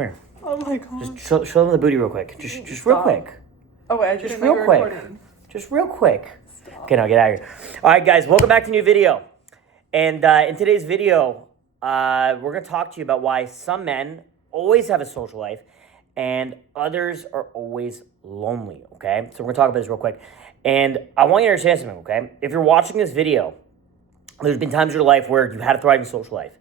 Come here. Oh my god. Just show them the booty real quick. Just real quick. Oh wait, I Just didn't know real you were quick. recording. Just real quick. Stop. Okay, now get out of here. All right, guys, welcome back to a new video. And in today's video, we're going to talk to you about why some men always have a social life and others are always lonely, okay? So we're going to talk about this real quick. And I want you to understand something, okay? If you're watching this video, there's been times in your life where you had a thriving social life.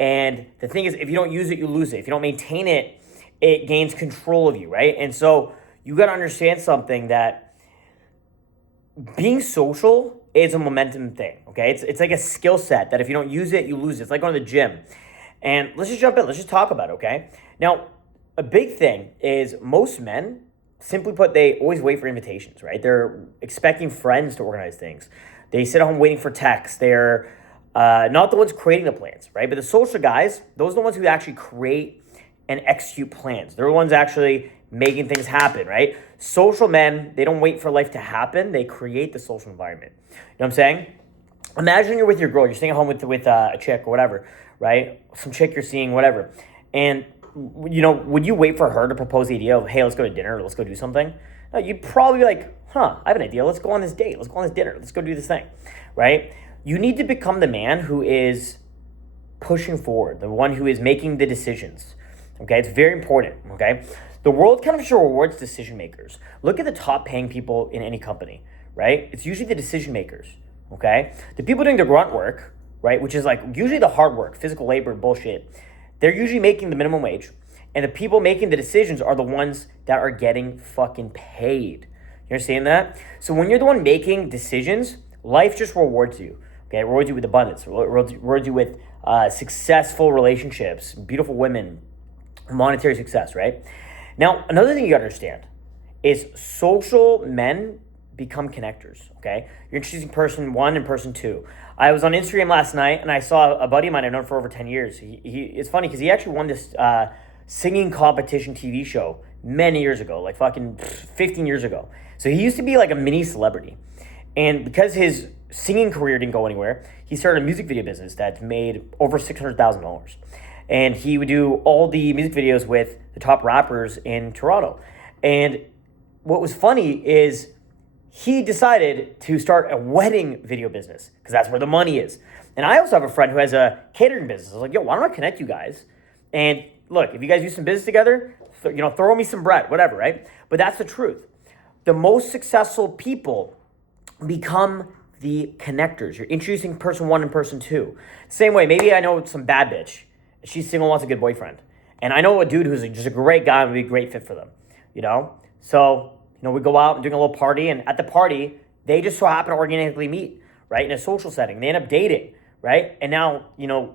And the thing is, if you don't use it, you lose it. If you don't maintain it, it gains control of you, right? And so you got to understand something, that being social is a momentum thing, okay? It's like a skill set that if you don't use it, you lose it. It's like going to the gym. And let's just jump in. Let's just talk about it, okay? Now, a big thing is most men, simply put, they always wait for invitations, right? They're expecting friends to organize things. They sit at home waiting for texts. They're not the ones creating the plans, right? But the social guys, those are the ones who actually create and execute plans. They're the ones actually making things happen, right? Social men, they don't wait for life to happen. They create the social environment. You know what I'm saying? Imagine you're with your girl. You're staying at home with a chick or whatever, right? Some chick you're seeing, whatever. And, you know, would you wait for her to propose the idea of, hey, let's go to dinner, or let's go do something? No, you'd probably be like, I have an idea. Let's go on this date. Let's go on this dinner. Let's go do this thing, right? You need to become the man who is pushing forward, the one who is making the decisions, okay? It's very important, okay? The world kind of sure rewards decision makers. Look at the top paying people in any company, right? It's usually the decision makers, okay? The people doing the grunt work, right, which is like usually the hard work, physical labor bullshit, they're usually making the minimum wage. And the people making the decisions are the ones that are getting fucking paid. You understand that? So when you're the one making decisions, life just rewards you. Okay, it rewards you with abundance. It rewards you with successful relationships, beautiful women, monetary success, right? Now, another thing you gotta understand is social men become connectors, okay? You're introducing person one and person two. I was on Instagram last night and I saw a buddy of mine I've known for over 10 years. It's funny because he actually won this singing competition TV show many years ago, like fucking 15 years ago. So he used to be like a mini celebrity. And because his singing career didn't go anywhere, he started a music video business that made over $600,000. And he would do all the music videos with the top rappers in Toronto. And what was funny is he decided to start a wedding video business because that's where the money is. And I also have a friend who has a catering business. I was like, yo, why don't I connect you guys? And look, if you guys do some business together, throw me some bread, whatever, right? But that's the truth. The most successful people become the connectors. You're introducing person one and person two. Same way, maybe I know some bad bitch. She's single, wants a good boyfriend. And I know a dude who's just a great guy and would be a great fit for them, you know? So, we go out and doing a little party, and at the party, they just so happen to organically meet, right? In a social setting. They end up dating, right? And now,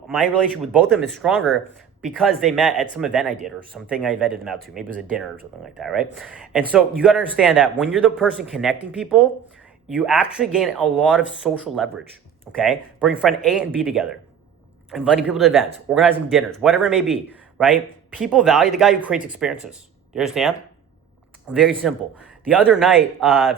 my relationship with both of them is stronger because they met at some event I did or something I invited them out to. Maybe it was a dinner or something like that, right? And so you got to understand that when you're the person connecting people, you actually gain a lot of social leverage, okay? Bring friend A and B together, inviting people to events, organizing dinners, whatever it may be, right? People value the guy who creates experiences. Do you understand? Very simple. The other night, I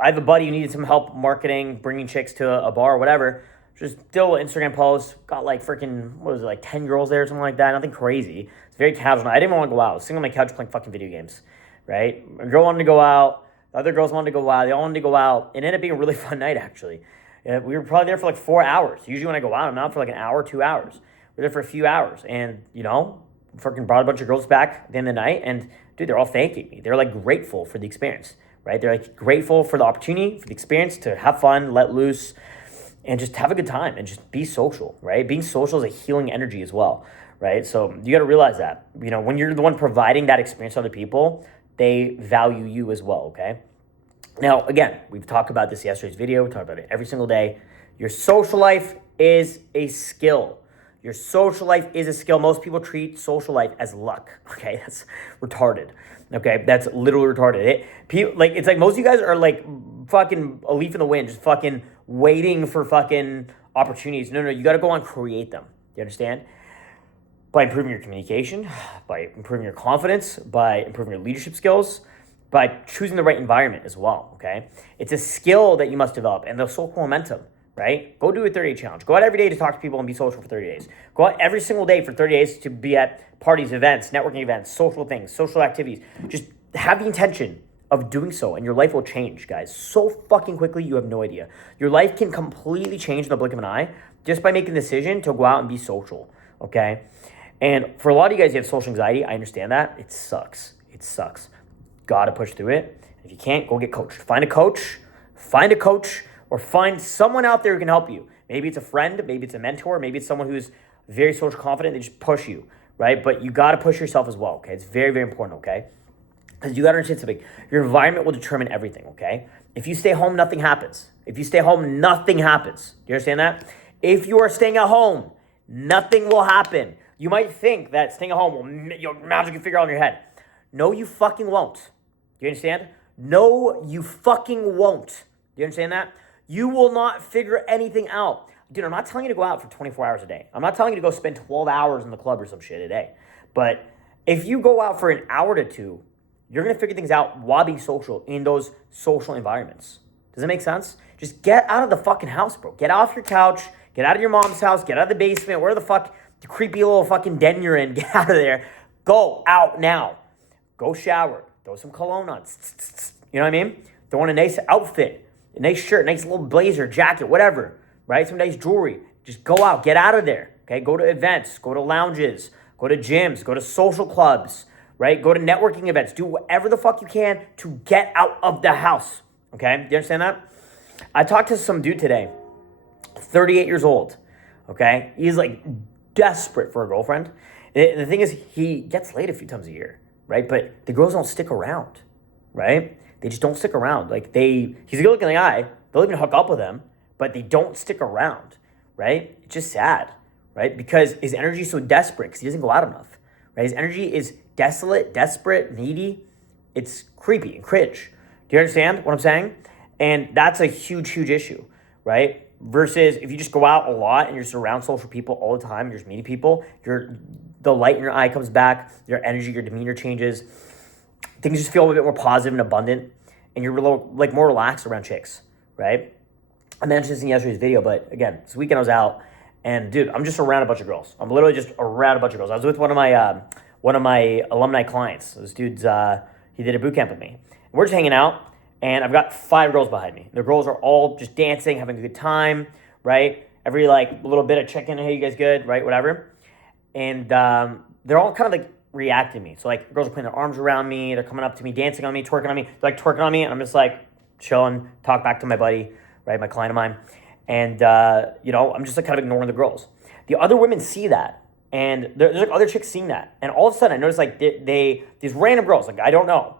have a buddy who needed some help marketing, bringing chicks to a bar or whatever. Just still Instagram post, got like freaking, 10 girls there or something like that. Nothing crazy. It's very casual. I didn't want to go out. I was sitting on my couch playing fucking video games, right? A girl wanted to go out. The other girls wanted to go out. They all wanted to go out. It ended up being a really fun night, actually. We were probably there for like 4 hours. Usually when I go out, I'm out for like an hour, 2 hours. We're there for a few hours. And, freaking brought a bunch of girls back at the end of the night. And, dude, they're all thanking me. They're like grateful for the experience, right? They're like grateful for the opportunity, for the experience to have fun, let loose, and just have a good time and just be social, right? Being social is a healing energy as well, right? So you got to realize that, when you're the one providing that experience to other people, they value you as well, okay? Now, again, we've talked about this in yesterday's video. We talk about it every single day. Your social life is a skill. Your social life is a skill. Most people treat social life as luck, okay? That's retarded, okay? That's literally retarded. It's like most of you guys are like fucking a leaf in the wind, just fucking waiting for fucking opportunities. No, you got to go on and create them. You understand? By improving your communication, by improving your confidence, by improving your leadership skills, by choosing the right environment as well, okay? It's a skill that you must develop, and the social momentum, right? Go do a 30-day challenge. Go out every day to talk to people and be social for 30 days. Go out every single day for 30 days to be at parties, events, networking events, social things, social activities. Just have the intention of doing so, and your life will change, guys. So fucking quickly, you have no idea. Your life can completely change in the blink of an eye just by making the decision to go out and be social, okay? And for a lot of you guys, you have social anxiety. I understand that. It sucks. It sucks. Gotta push through it. If you can't, go get coached. Find a coach, or find someone out there who can help you. Maybe it's a friend, maybe it's a mentor, maybe it's someone who's very social confident. They just push you, right? But you gotta push yourself as well, okay? It's very, very important, okay? Because you got to understand something. Your environment will determine everything, okay? If you stay home, nothing happens. If you stay home, nothing happens. Do you understand that? If you are staying at home, nothing will happen. You might think that staying at home will you'll magically figure out in your head. No, you fucking won't. Do you understand? No, you fucking won't. Do you understand that? You will not figure anything out. Dude, I'm not telling you to go out for 24 hours a day. I'm not telling you to go spend 12 hours in the club or some shit a day. But if you go out for an hour to two, you're going to figure things out while being social in those social environments. Does that make sense? Just get out of the fucking house, bro. Get off your couch. Get out of your mom's house. Get out of the basement. Where the fuck, the creepy little fucking den you're in. Get out of there. Go out now. Go shower. Throw some cologne on. You know what I mean? Throw on a nice outfit, a nice shirt, nice little blazer, jacket, whatever, right? Some nice jewelry. Just go out. Get out of there, okay? Go to events. Go to lounges. Go to gyms. Go to social clubs. Right? Go to networking events. Do whatever the fuck you can to get out of the house. Okay? Do you understand that? I talked to some dude today, 38 years old. Okay? He's like desperate for a girlfriend. The thing is, he gets laid a few times a year. Right? But the girls don't stick around. Right? They just don't stick around. Like he's a good looking guy. They'll even hook up with him, but they don't stick around. Right? It's just sad. Right? Because his energy is so desperate because he doesn't go out enough. Right? His energy is desolate, desperate, needy. It's creepy and cringe. Do you understand what I'm saying? And that's a huge, huge issue, right? Versus if you just go out a lot and you're just around social people all the time, you're just meeting people, the light in your eye comes back, your energy, your demeanor changes. Things just feel a bit more positive and abundant, and you're like more relaxed around chicks, right? I mentioned this in yesterday's video, but again, this weekend I was out, and dude, I'm just around a bunch of girls. I'm literally just around a bunch of girls. I was with one of my alumni clients. This dude's he did a boot camp with me. We're just hanging out, and I've got 5 girls behind me. The girls are all just dancing, having a good time, right? Every like little bit of check-in, hey, you guys good, right? Whatever. And they're all kind of like reacting to me. So like girls are putting their arms around me, they're coming up to me, dancing on me, twerking on me. They're like twerking on me, and I'm just like chilling, talk back to my buddy, right? My client of mine. And I'm just like kind of ignoring the girls. The other women see that, and there's like other chicks seeing that, and all of a sudden I noticed like these random girls, like I don't know,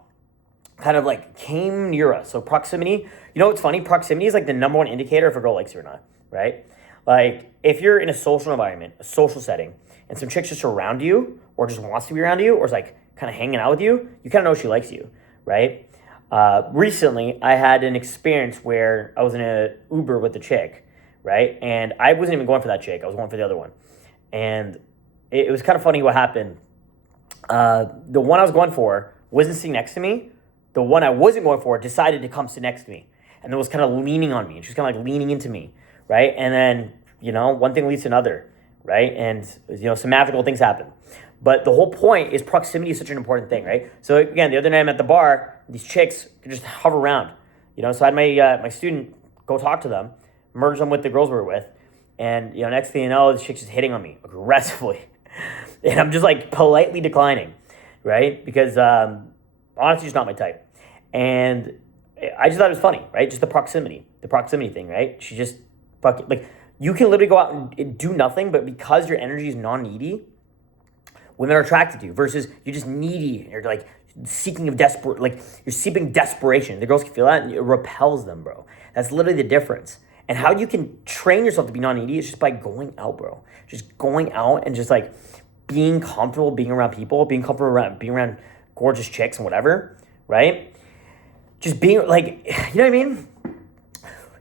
kind of like came near us. So proximity, you know what's funny? Proximity is like the number one indicator if a girl likes you or not, right? Like if you're in a social environment, a social setting, and some chicks just around you, or just wants to be around you, or is like kind of hanging out with you, you kind of know she likes you, right? Recently, I had an experience where I was in an Uber with a chick, right? And I wasn't even going for that chick. I was going for the other one. And it was kind of funny what happened. The one I was going for wasn't sitting next to me. The one I wasn't going for decided to come sit next to me. And it was kind of leaning on me. And she was kind of like leaning into me, right? And then, one thing leads to another, right? And, some magical things happen. But the whole point is proximity is such an important thing, right? So again, the other night I'm at the bar, these chicks could just hover around, So I had my student go talk to them, merge them with the girls we were with, and next thing you know, the chick's just hitting on me aggressively, and I'm just like politely declining, right? Because honestly, just not my type, and I just thought it was funny, right? Just the proximity thing, right? She just fucking like you can literally go out and do nothing, but because your energy is non-needy, women are attracted to you versus you're just needy and you're like seeking of you're seeking desperation. The girls can feel that and it repels them, bro. That's literally the difference. And how you can train yourself to be non-needy is just by going out, bro. Just going out and just like being comfortable being around people, being comfortable being around gorgeous chicks and whatever, right? Just being like, you know what I mean?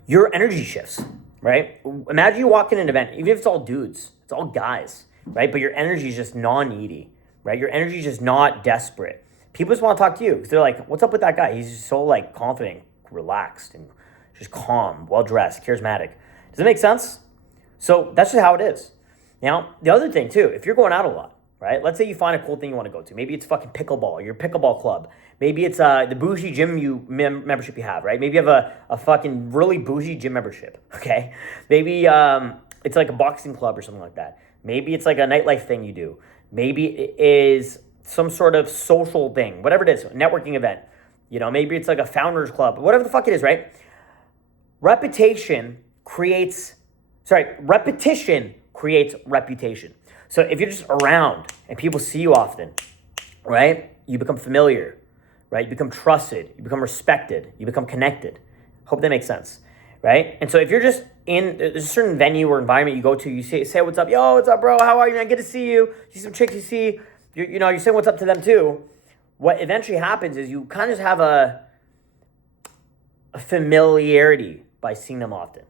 Your energy shifts, right? Imagine you walk in an event, even if it's all dudes, it's all guys, right? But your energy is just non-needy, right? Your energy is just not desperate. People just want to talk to you because they're like, what's up with that guy? He's just so like confident, relaxed, and just calm, well-dressed, charismatic. Does it make sense? So that's just how it is. Now, the other thing too, if you're going out a lot, right? Let's say you find a cool thing you want to go to. Maybe it's fucking pickleball, your pickleball club. Maybe it's the bougie gym membership you have, right? Maybe you have a fucking really bougie gym membership, okay? Maybe it's like a boxing club or something like that. Maybe it's like a nightlife thing you do. Maybe it is some sort of social thing, whatever it is, networking event. You know, maybe it's like a founders club, whatever the fuck it is, right? Repetition creates reputation. So if you're just around and people see you often, right? You become familiar, right? You become trusted, you become respected, you become connected. Hope that makes sense, right? And so if you're just in a certain venue or environment you go to, you say what's up, yo, what's up, bro? How are you, man? Good to see you. See some chicks you see, you say what's up to them too. What eventually happens is you kind of just have a familiarity by seeing them often.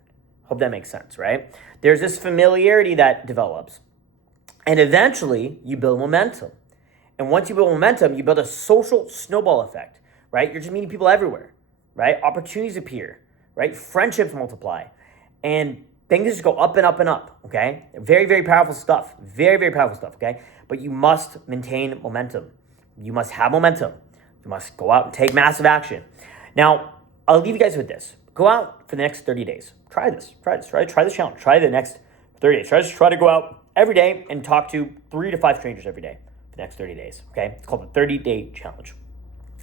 Hope that makes sense, right? There's this familiarity that develops. And eventually, you build momentum. And once you build momentum, you build a social snowball effect, right? You're just meeting people everywhere, right? Opportunities appear, right? Friendships multiply. And things just go up and up and up, okay? Very, very powerful stuff. Very, very powerful stuff, okay? But you must maintain momentum. You must have momentum. You must go out and take massive action. Now, I'll leave you guys with this. Go out for the next 30 days. Try this, right? Try this challenge. Try the next 30 days. Try to go out every day and talk to 3 to 5 strangers every day for the next 30 days, okay? It's called the 30-day challenge.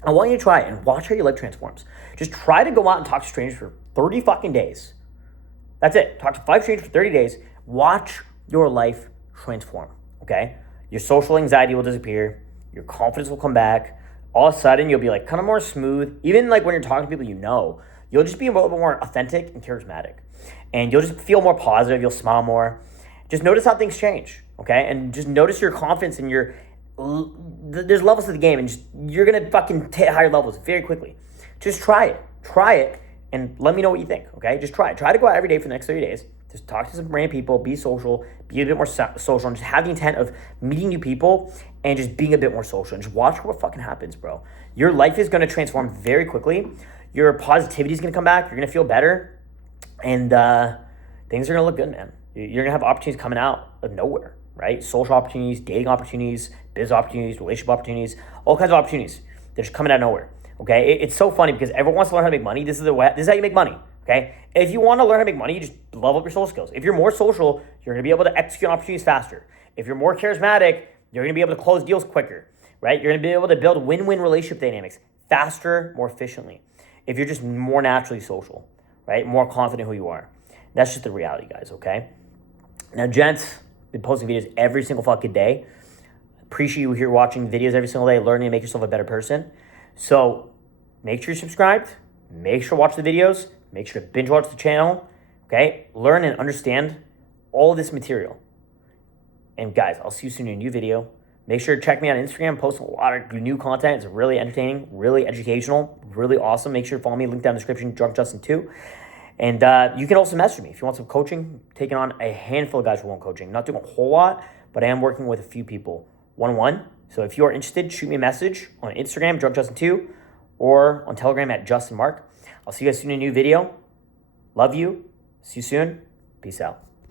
I want you to try it and watch how your life transforms. Just try to go out and talk to strangers for 30 fucking days. That's it. Talk to 5 strangers for 30 days. Watch your life transform, okay? Your social anxiety will disappear. Your confidence will come back. All of a sudden, you'll be like kind of more smooth. Even like when you're talking to people you know, you'll just be a little bit more authentic and charismatic. And you'll just feel more positive. You'll smile more. Just notice how things change, okay? And just notice your confidence and there's levels to the game, and you're gonna fucking hit higher levels very quickly. Just try it, and let me know what you think, okay? Just try it. Try to go out every day for the next 30 days. Just talk to some random people, be social, be a bit more social, and just have the intent of meeting new people and just being a bit more social. And just watch what fucking happens, bro. Your life is gonna transform very quickly. Your positivity is gonna come back. You're gonna feel better, and things are gonna look good, man. You're gonna have opportunities coming out of nowhere, right? Social opportunities, dating opportunities, business opportunities, relationship opportunities, all kinds of opportunities. They're just coming out of nowhere, okay? It's so funny because everyone wants to learn how to make money. This is how you make money, okay? If you want to learn how to make money, you just level up your social skills. If you're more social, you're gonna be able to execute opportunities faster. If you're more charismatic, you're gonna be able to close deals quicker, right? You're gonna be able to build win-win relationship dynamics faster, more efficiently. If you're just more naturally social, right? More confident who you are. That's just the reality, guys, okay? Now, gents, been posting videos every single fucking day. Appreciate you here watching videos every single day, learning to make yourself a better person. So make sure you're subscribed. Make sure to watch the videos. Make sure to binge watch the channel. Okay? Learn and understand all of this material. And guys, I'll see you soon in a new video. Make sure to check me out on Instagram. I'm posting a lot of new content. It's really entertaining, really educational, really awesome. Make sure to follow me. Link down in the description, DrunkJustin2. And you can also message me if you want some coaching. Taking on a handful of guys for one coaching. Not doing a whole lot, but I am working with a few people one-on-one. So if you are interested, shoot me a message on Instagram, DrunkJustin2, or on Telegram at JustinMark. I'll see you guys soon in a new video. Love you. See you soon. Peace out.